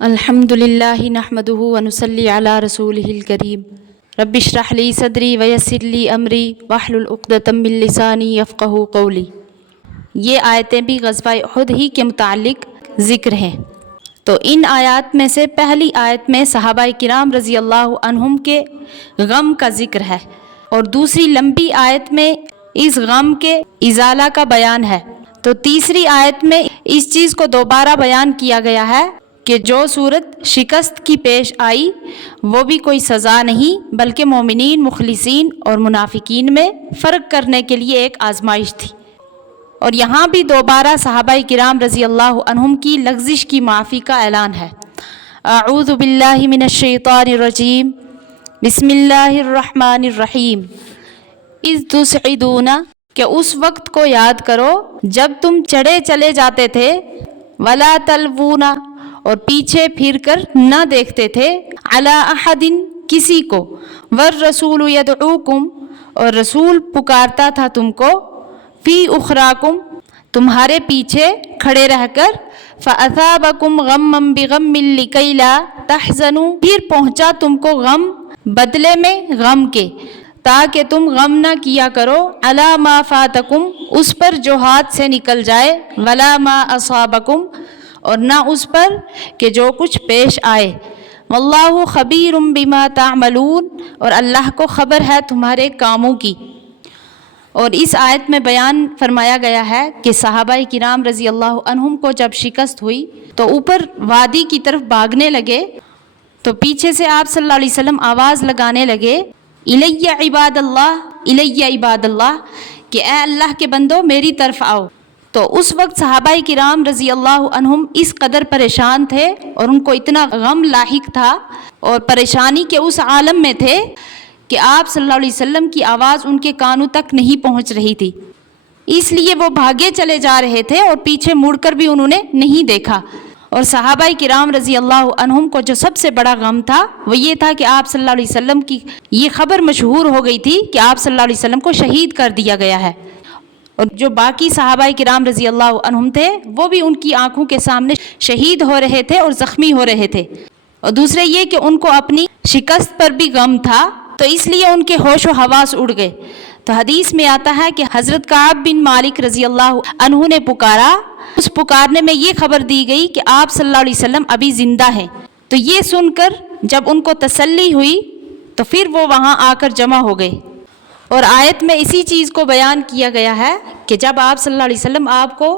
الحمدللہ نحمدہ ونصلی علی رسولہ الکریم رب اشرح لی صدری ویسر لی امری واحلل عقدۃ من لسانی یفقہوا قولی۔ یہ آیتیں بھی غزوہ احد ہی کے متعلق ذکر ہیں۔ تو ان آیات میں سے پہلی آیت میں صحابہ کرام رضی اللہ عنہم کے غم کا ذکر ہے، اور دوسری لمبی آیت میں اس غم کے ازالہ کا بیان ہے۔ تو تیسری آیت میں اس چیز کو دوبارہ بیان کیا گیا ہے کہ جو صورت شکست کی پیش آئی وہ بھی کوئی سزا نہیں، بلکہ مومنین، مخلصین اور منافقین میں فرق کرنے کے لیے ایک آزمائش تھی۔ اور یہاں بھی دوبارہ صحابہ کرام رضی اللہ عنہم کی لغزش کی معافی کا اعلان ہے۔ اعوذ باللہ من الشیطان الرجیم، بسم اللہ الرحمن الرحیم۔ اذ تسعدون، کہ اس وقت کو یاد کرو جب تم چڑھے چلے جاتے تھے، ولا تلوون، اور پیچھے پھر کر نہ دیکھتے تھے، علی احد، کسی کو، والرسول یدعوکم، اور رسول پکارتا تھا تم کو، فی اخراکم، تمہارے پیچھے کھڑے رہ کر، فاصابکم غما بغم لکی لا تحزنوا، پھر پہنچا تم کو غم بدلے میں غم کے، تاکہ تم غم نہ کیا کرو، علی ما فاتکم، اس پر جو ہاتھ سے نکل جائے، ولا ما اصابکم، اور نہ اس پر کہ جو کچھ پیش آئے، واللہ خبیر بما تعملون، اور اللہ کو خبر ہے تمہارے کاموں کی۔ اور اس آیت میں بیان فرمایا گیا ہے کہ صحابہ کرام رضی اللہ عنہم کو جب شکست ہوئی تو اوپر وادی کی طرف بھاگنے لگے، تو پیچھے سے آپ صلی اللہ علیہ وسلم آواز لگانے لگے، الی عباد اللہ، الی عباد اللہ، کہ اے اللہ کے بندو میری طرف آؤ۔ تو اس وقت صحابہ کرام رضی اللہ عنہم اس قدر پریشان تھے اور ان کو اتنا غم لاحق تھا اور پریشانی کے اس عالم میں تھے کہ آپ صلی اللہ علیہ وسلم کی آواز ان کے کانوں تک نہیں پہنچ رہی تھی، اس لیے وہ بھاگے چلے جا رہے تھے اور پیچھے مڑ کر بھی انہوں نے نہیں دیکھا۔ اور صحابہ کرام رضی اللہ عنہم کو جو سب سے بڑا غم تھا وہ یہ تھا کہ آپ صلی اللہ علیہ وسلم کی یہ خبر مشہور ہو گئی تھی کہ آپ صلی اللہ علیہ وسلم کو شہید کر دیا گیا ہے، اور جو باقی صحابہ کرام رضی اللہ عنہم تھے وہ بھی ان کی آنکھوں کے سامنے شہید ہو رہے تھے اور زخمی ہو رہے تھے۔ اور دوسرے یہ کہ ان کو اپنی شکست پر بھی غم تھا، تو اس لیے ان کے ہوش و حواس اڑ گئے۔ تو حدیث میں آتا ہے کہ حضرت کعب بن مالک رضی اللہ عنہ نے پکارا، اس پکارنے میں یہ خبر دی گئی کہ آپ صلی اللہ علیہ وسلم ابھی زندہ ہیں۔ تو یہ سن کر جب ان کو تسلی ہوئی تو پھر وہ وہاں آ کر جمع ہو گئے۔ اور آیت میں اسی چیز کو بیان کیا گیا ہے کہ جب آپ صلی اللہ علیہ وسلم آپ کو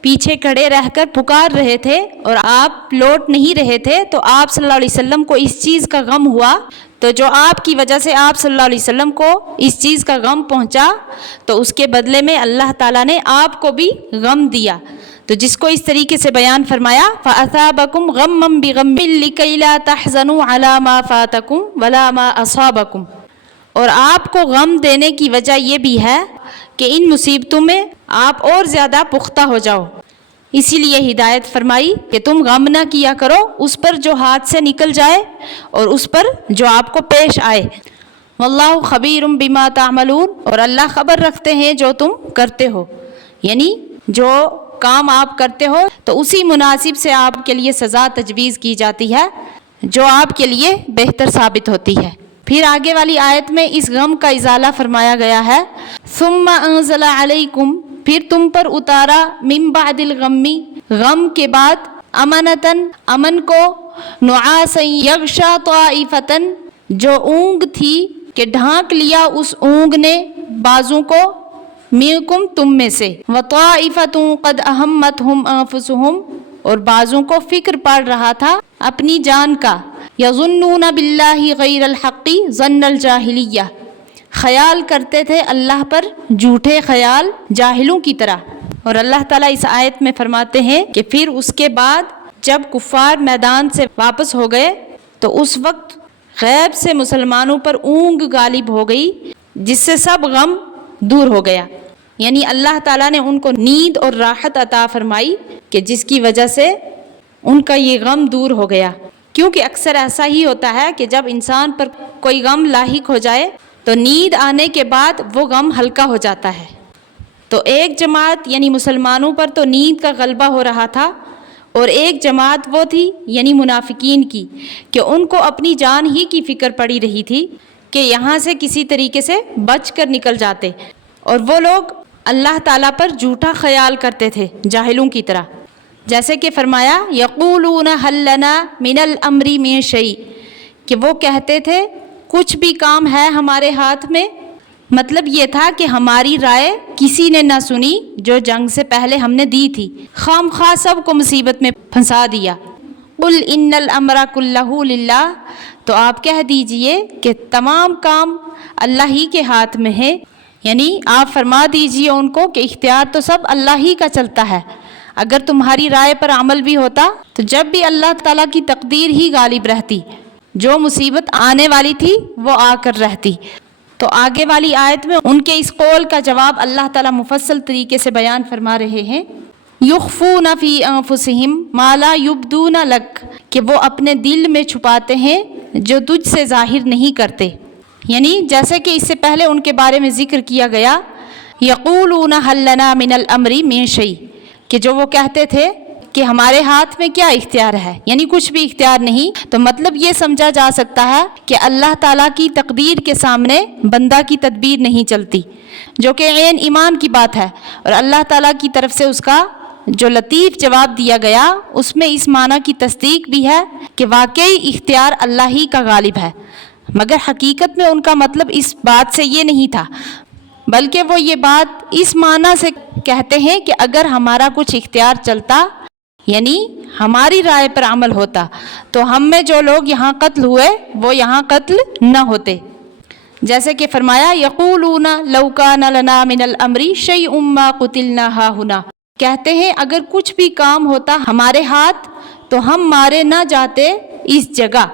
پیچھے کھڑے رہ کر پکار رہے تھے اور آپ لوٹ نہیں رہے تھے، تو آپ صلی اللہ علیہ وسلم کو اس چیز کا غم ہوا، تو جو آپ کی وجہ سے آپ صلی اللہ علیہ وسلم کو اس چیز کا غم پہنچا، تو اس کے بدلے میں اللہ تعالیٰ نے آپ کو بھی غم دیا۔ تو جس کو اس طریقے سے بیان فرمایا، فَأَثَابَكُمْ غَمًّا بِغَمٍّ لِكَيْ لَا تَحْزَنُوا عَلَى مَا فَاتَكُمْ وَلَا مَا أَصَابَكُمْ۔ اور آپ کو غم دینے کی وجہ یہ بھی ہے کہ ان مصیبتوں میں آپ اور زیادہ پختہ ہو جاؤ، اسی لیے ہدایت فرمائی کہ تم غم نہ کیا کرو اس پر جو ہاتھ سے نکل جائے اور اس پر جو آپ کو پیش آئے۔ واللہ خبیر بما تعملون، اور اللہ خبر رکھتے ہیں جو تم کرتے ہو، یعنی جو کام آپ کرتے ہو تو اسی مناسب سے آپ کے لیے سزا تجویز کی جاتی ہے جو آپ کے لیے بہتر ثابت ہوتی ہے۔ پھر آگے والی آیت میں اس غم کا ازالہ فرمایا گیا ہے، ثم انزل علیکم، پھر تم پر اتارا، من بعد الغم، غم کے بعد، امنتن، امن کو، نعاسا یغشا طائفتن، جو اونگ تھی کہ ڈھانک لیا اس اونگ نے بازوں کو، منکم، تم میں سے، وطائفۃ قد اہمتہم انفسہم، اور بازوں کو فکر پڑ رہا تھا اپنی جان کا، یظنون باللہ غیر الحق ظن الجاہلیہ، خیال کرتے تھے اللہ پر جھوٹے خیال جاہلوں کی طرح۔ اور اللہ تعالیٰ اس آیت میں فرماتے ہیں کہ پھر اس کے بعد جب کفار میدان سے واپس ہو گئے تو اس وقت غیب سے مسلمانوں پر اونگ غالب ہو گئی جس سے سب غم دور ہو گیا، یعنی اللہ تعالیٰ نے ان کو نیند اور راحت عطا فرمائی کہ جس کی وجہ سے ان کا یہ غم دور ہو گیا۔ کیونکہ اکثر ایسا ہی ہوتا ہے کہ جب انسان پر کوئی غم لاحق ہو جائے تو نیند آنے کے بعد وہ غم ہلکا ہو جاتا ہے۔ تو ایک جماعت یعنی مسلمانوں پر تو نیند کا غلبہ ہو رہا تھا، اور ایک جماعت وہ تھی یعنی منافقین کی کہ ان کو اپنی جان ہی کی فکر پڑی رہی تھی کہ یہاں سے کسی طریقے سے بچ کر نکل جاتے، اور وہ لوگ اللہ تعالیٰ پر جھوٹا خیال کرتے تھے جاہلوں کی طرح، جیسے کہ فرمایا یقولون حل لنا من الامر من شیء، کہ وہ کہتے تھے کچھ بھی کام ہے ہمارے ہاتھ میں، مطلب یہ تھا کہ ہماری رائے کسی نے نہ سنی جو جنگ سے پہلے ہم نے دی تھی، خام خواہ سب کو مصیبت میں پھنسا دیا۔ قل ان الامر کلہ للہ، تو آپ کہہ دیجئے کہ تمام کام اللہ ہی کے ہاتھ میں ہے، یعنی آپ فرما دیجئے ان کو کہ اختیار تو سب اللہ ہی کا چلتا ہے۔ اگر تمہاری رائے پر عمل بھی ہوتا تو جب بھی اللہ تعالیٰ کی تقدیر ہی غالب رہتی، جو مصیبت آنے والی تھی وہ آ کر رہتی۔ تو آگے والی آیت میں ان کے اس قول کا جواب اللہ تعالیٰ مفصل طریقے سے بیان فرما رہے ہیں، یخفون فی انفسہم ما لا یبدون لک، کہ وہ اپنے دل میں چھپاتے ہیں جو تجھ سے ظاہر نہیں کرتے، یعنی جیسے کہ اس سے پہلے ان کے بارے میں ذکر کیا گیا، یقولون حل لنا من الامر من شیء، کہ جو وہ کہتے تھے کہ ہمارے ہاتھ میں کیا اختیار ہے، یعنی کچھ بھی اختیار نہیں، تو مطلب یہ سمجھا جا سکتا ہے کہ اللہ تعالیٰ کی تقدیر کے سامنے بندہ کی تدبیر نہیں چلتی، جو کہ عین ایمان کی بات ہے، اور اللہ تعالیٰ کی طرف سے اس کا جو لطیف جواب دیا گیا اس میں اس معنی کی تصدیق بھی ہے کہ واقعی اختیار اللہ ہی کا غالب ہے، مگر حقیقت میں ان کا مطلب اس بات سے یہ نہیں تھا، بلکہ وہ یہ بات اس معنی سے کہتے ہیں کہ اگر ہمارا کچھ اختیار چلتا، یعنی ہماری رائے پر عمل ہوتا، تو ہم میں جو لوگ یہاں قتل ہوئے وہ یہاں قتل نہ ہوتے، جیسے کہ فرمایا یقولون لو کان لنا من الامر شیء ما قتلنا ہاہنا، کہتے ہیں اگر کچھ بھی کام ہوتا ہمارے ہاتھ تو ہم مارے نہ جاتے اس جگہ۔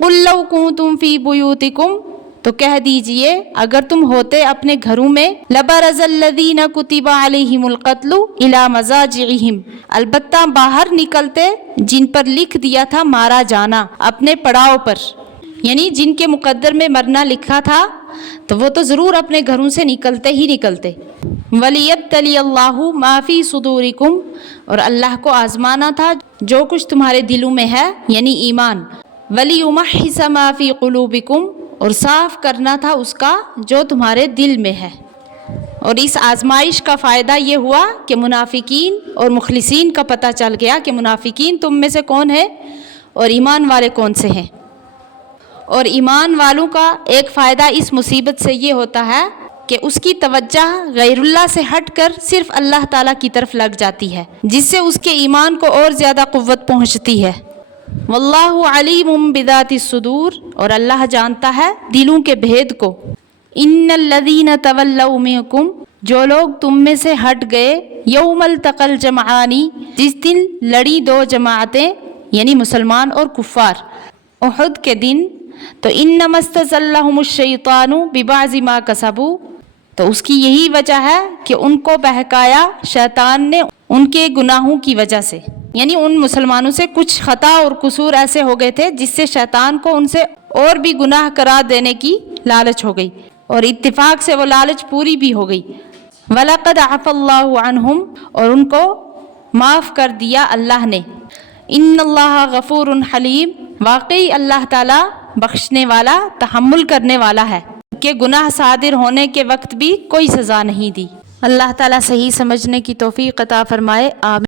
قل لو کنتم فی بیوتکم، تو کہہ دیجئے اگر تم ہوتے اپنے گھروں میں، لبرز الذین کتب علیہم القتل الی مضاجعہم، البتہ باہر نکلتے جن پر لکھ دیا تھا مارا جانا اپنے پڑاؤ پر، یعنی جن کے مقدر میں مرنا لکھا تھا تو وہ تو ضرور اپنے گھروں سے نکلتے ہی نکلتے۔ وَلِيَبْتَلِيَ اللَّهُ مَا فِي صُدُورِكُمْ، اور اللہ کو آزمانا تھا جو کچھ تمہارے دلوں میں ہے یعنی ایمان، وَلِيُمَحِّصَ مَا فِي قُلُوبِكُمْ، اور صاف کرنا تھا اس کا جو تمہارے دل میں ہے۔ اور اس آزمائش کا فائدہ یہ ہوا کہ منافقین اور مخلصین کا پتہ چل گیا کہ منافقین تم میں سے کون ہے اور ایمان والے کون سے ہیں۔ اور ایمان والوں کا ایک فائدہ اس مصیبت سے یہ ہوتا ہے کہ اس کی توجہ غیر اللہ سے ہٹ کر صرف اللہ تعالیٰ کی طرف لگ جاتی ہے، جس سے اس کے ایمان کو اور زیادہ قوت پہنچتی ہے۔ واللہ علیم بذات الصدور، اور اللہ جانتا ہے دلوں کے بھید کو۔ ان الذین تولوا منکم، جو لوگ تم میں سے ہٹ گئے، یوم التقى الجمعان، جس دن لڑی دو جماعتیں یعنی مسلمان اور کفار، احد کے دن، تو انما استزلهم الشیطان ببعض ما کسبوا، تو اس کی یہی وجہ ہے کہ ان کو بہکایا شیطان نے ان کے گناہوں کی وجہ سے، یعنی ان مسلمانوں سے کچھ خطا اور قصور ایسے ہو گئے تھے جس سے شیطان کو ان سے اور بھی گناہ قرار دینے کی لالچ ہو گئی، اور اتفاق سے وہ لالچ پوری بھی ہو گئی۔ وَلَقَدْ عَفَى اللَّهُ عَنْهُمْ، اور ان کو معاف کر دیا اللہ نے۔ ان اللہ غفور حلیم، واقعی اللہ تعالیٰ بخشنے والا، تحمل کرنے والا ہے، کہ گناہ صادر ہونے کے وقت بھی کوئی سزا نہیں دی۔ اللہ تعالیٰ صحیح سمجھنے کی توفیق عطا فرمائے، آمین۔